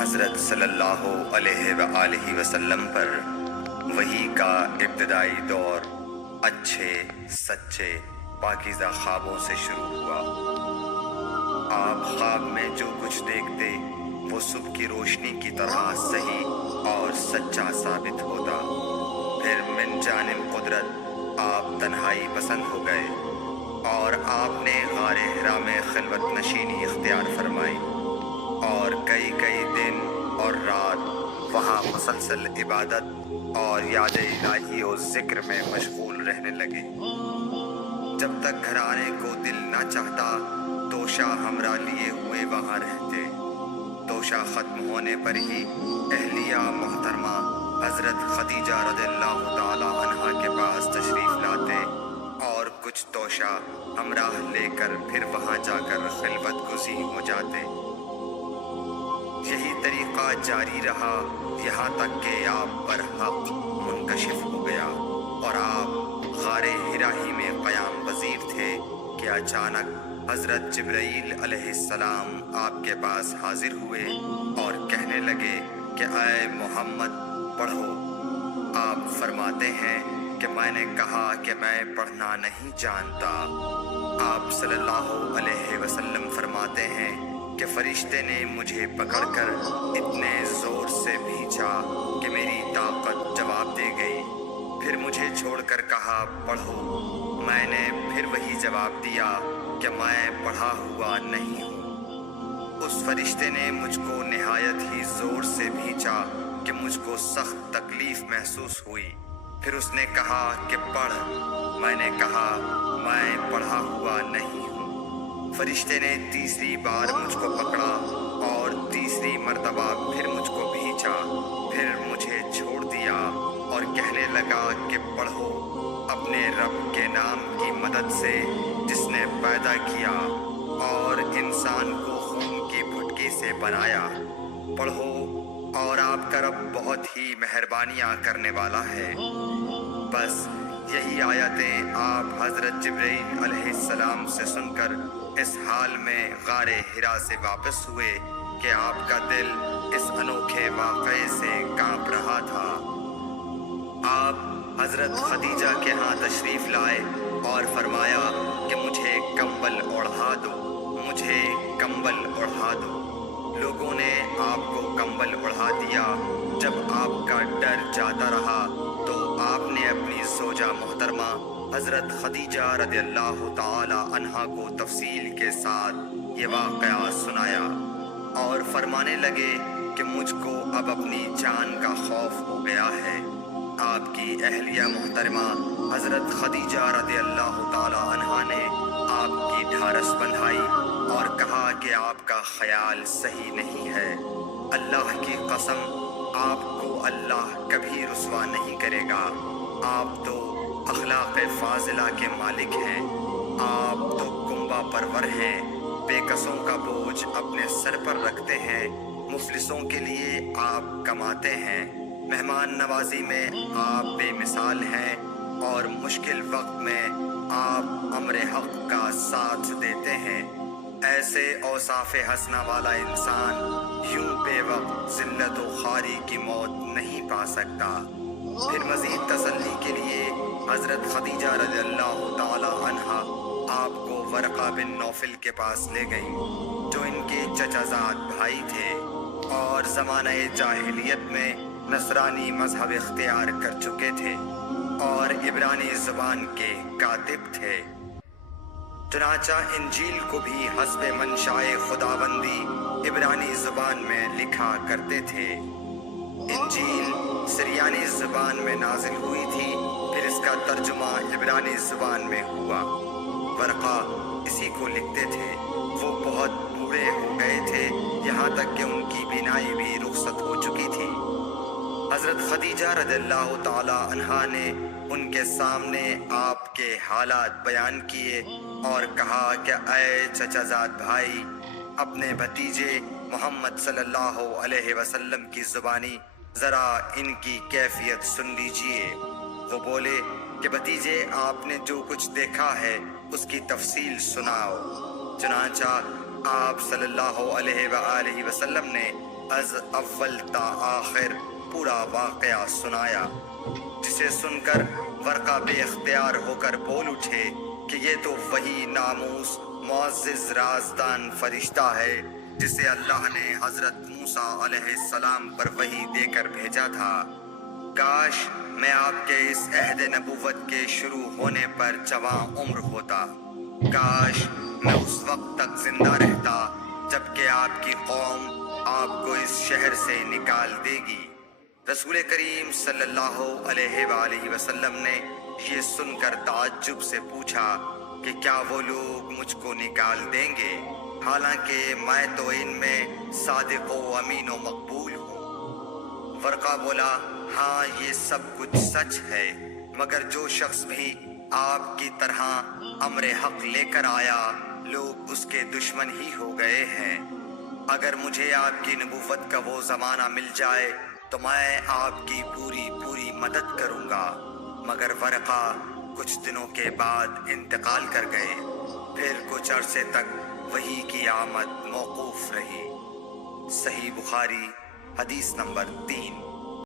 حضرت صلی اللہ علیہ وآلہ وسلم پر وحی کا ابتدائی دور اچھے سچے پاکیزہ خوابوں سے شروع ہوا۔ آپ خواب میں جو کچھ دیکھتے وہ صبح کی روشنی کی طرح صحیح اور سچا ثابت ہوتا۔ پھر من جانب قدرت آپ تنہائی پسند ہو گئے اور آپ نے غار حرا میں خلوت نشینی اختیار فرمائی اور کئی دن اور رات وہاں مسلسل عبادت اور یاد الہی و ذکر میں مشغول رہنے لگے۔ جب تک گھر آنے کو دل نہ چاہتا توشہ ہمراہ لیے ہوئے وہاں رہتے۔ توشہ ختم ہونے پر ہی اہلیہ محترمہ حضرت خدیجہ رضی اللہ تعالی عنہا کے پاس تشریف لاتے اور کچھ توشہ ہمراہ لے کر پھر وہاں جا کر خلوت گزین ہو جاتے۔ یہی طریقہ جاری رہا یہاں تک کہ آپ پر حق منکشف ہو گیا اور آپ غار حرا ہی میں قیام پذیر تھے کہ اچانک حضرت جبرائیل علیہ السلام آپ کے پاس حاضر ہوئے اور کہنے لگے کہ اے محمد پڑھو۔ آپ فرماتے ہیں کہ میں نے کہا کہ میں پڑھنا نہیں جانتا۔ آپ صلی اللہ علیہ وسلم فرماتے ہیں کہ فرشتے نے مجھے پکڑ کر اتنے زور سے بھینچا کہ میری طاقت جواب دے گئی۔ پھر مجھے چھوڑ کر کہا پڑھو۔ میں نے پھر وہی جواب دیا کہ میں پڑھا ہوا نہیں ہوں۔ اس فرشتے نے مجھ کو نہایت ہی زور سے بھینچا کہ مجھ کو سخت تکلیف محسوس ہوئی۔ پھر اس نے کہا کہ پڑھ۔ میں نے کہا میں پڑھا ہوا نہیں ہوں۔ فرشتے نے تیسری بار مجھ کو پکڑا اور تیسری مرتبہ پھر مجھ کو بھینچا۔ پھر مجھے چھوڑ دیا اور کہنے لگا کہ پڑھو اپنے رب کے نام کی مدد سے جس نے پیدا کیا اور انسان کو خون کی پھٹکی سے بنایا۔ پڑھو اور آپ کا رب بہت ہی مہربانیاں کرنے والا ہے۔ بس یہی آیتیں آپ حضرت جبرائیل علیہ السلام سے سن کر اس حال میں غار حرا سے واپس ہوئے کہ آپ کا دل اس انوکھے واقعے سے کانپ رہا تھا۔ آپ حضرت خدیجہ کے ہاں تشریف لائے اور فرمایا کہ مجھے کمبل اوڑھا دو، مجھے کمبل اوڑھا دو۔ لوگوں نے آپ کو کمبل اوڑھا دیا۔ جب آپ کا ڈر جاتا رہا تو آپ نے اپنی زوجہ محترمہ حضرت خدیجہ رضی اللہ تعالی عنہا کو تفصیل کے ساتھ یہ واقعہ سنایا اور فرمانے لگے کہ مجھ کو اب اپنی جان کا خوف ہو گیا ہے۔ آپ کی اہلیہ محترمہ حضرت خدیجہ رضی اللہ تعالی عنہا نے آپ کی ڈھارس بندھائی اور کہا کہ آپ کا خیال صحیح نہیں ہے۔ اللہ کی قسم آپ کو اللہ کبھی رسوا نہیں کرے گا۔ آپ تو اخلاق فاضلہ کے مالک ہیں۔ آپ تو کنبہ پرور ہیں، بے کسوں کا بوجھ اپنے سر پر رکھتے ہیں، مفلسوں کے لیے آپ کماتے ہیں، مہمان نوازی میں آپ بے مثال ہیں اور مشکل وقت میں آپ امر حق کا ساتھ دیتے ہیں۔ ایسے اوصاف حسنہ والا انسان یوں بے وقت ذلت و خواری کی موت نہیں پا سکتا۔ پھر مزید تسلی کے لیے حضرت خدیجہ رضی اللہ تعالی عنہا آپ کو ورقہ بن نوفل کے پاس لے گئیں جو ان کے چچا زاد بھائی تھے اور زمانہ جاہلیت میں نصرانی مذہب اختیار کر چکے تھے اور عبرانی زبان کے کاتب تھے۔ چنانچہ انجیل کو بھی حسب منشائے خداوندی عبرانی زبان میں لکھا کرتے تھے۔ انجیل سریانی زبان میں نازل ہوئی تھی، پھر اس کا ترجمہ عبرانی زبان میں ہوا۔ ورقہ اسی کو لکھتے تھے۔ وہ بہت بوڑھے ہو گئے تھے، یہاں تک کہ ان کی بینائی بھی رخصت ہو چکی تھی۔ حضرت خدیجہ رضی اللہ تعالی عنہا نے ان کے سامنے آپ کے حالات بیان کیے اور کہا کہ اے چچا زاد بھائی، اپنے بھتیجے محمد صلی اللہ علیہ وسلم کی زبانی ذرا ان کی کیفیت سن لیجئے۔ وہ بولے کہ بھتیجے آپ نے جو کچھ دیکھا ہے اس کی تفصیل سناؤ۔ چنانچہ آپ صلی اللہ علیہ وآلہ وسلم نے از اول تا آخر پورا واقعہ سنایا، جسے سن کر ورقہ بے اختیار ہو کر بول اٹھے کہ یہ تو وہی ناموس معزز رازدان فرشتہ ہے جسے اللہ نے حضرت موسیٰ علیہ السلام پر وحی دے کر بھیجا تھا۔ کاش میں آپ کے اس عہد نبوت کے شروع ہونے پر جوان عمر ہوتا، کاش میں اس وقت تک زندہ رہتا جبکہ آپ کی قوم آپ کو اس شہر سے نکال دے گی۔ رسول کریم صلی اللہ علیہ وآلہ وسلم نے یہ سن کر تعجب سے پوچھا کہ کیا وہ لوگ مجھ کو نکال دیں گے، حالانکہ میں تو ان میں صادق و امین و مقبول ہوں۔ ورقہ بولا، ہاں یہ سب کچھ سچ ہے، مگر جو شخص بھی آپ کی طرح امر حق لے کر آیا لوگ اس کے دشمن ہی ہو گئے ہیں۔ اگر مجھے آپ کی نبوت کا وہ زمانہ مل جائے تو میں آپ کی پوری مدد کروں گا، مگر ورقہ کچھ دنوں کے بعد انتقال کر گئے۔ پھر کچھ عرصے تک وحی کی آمد موقوف رہی۔ صحیح بخاری حدیث نمبر 3۔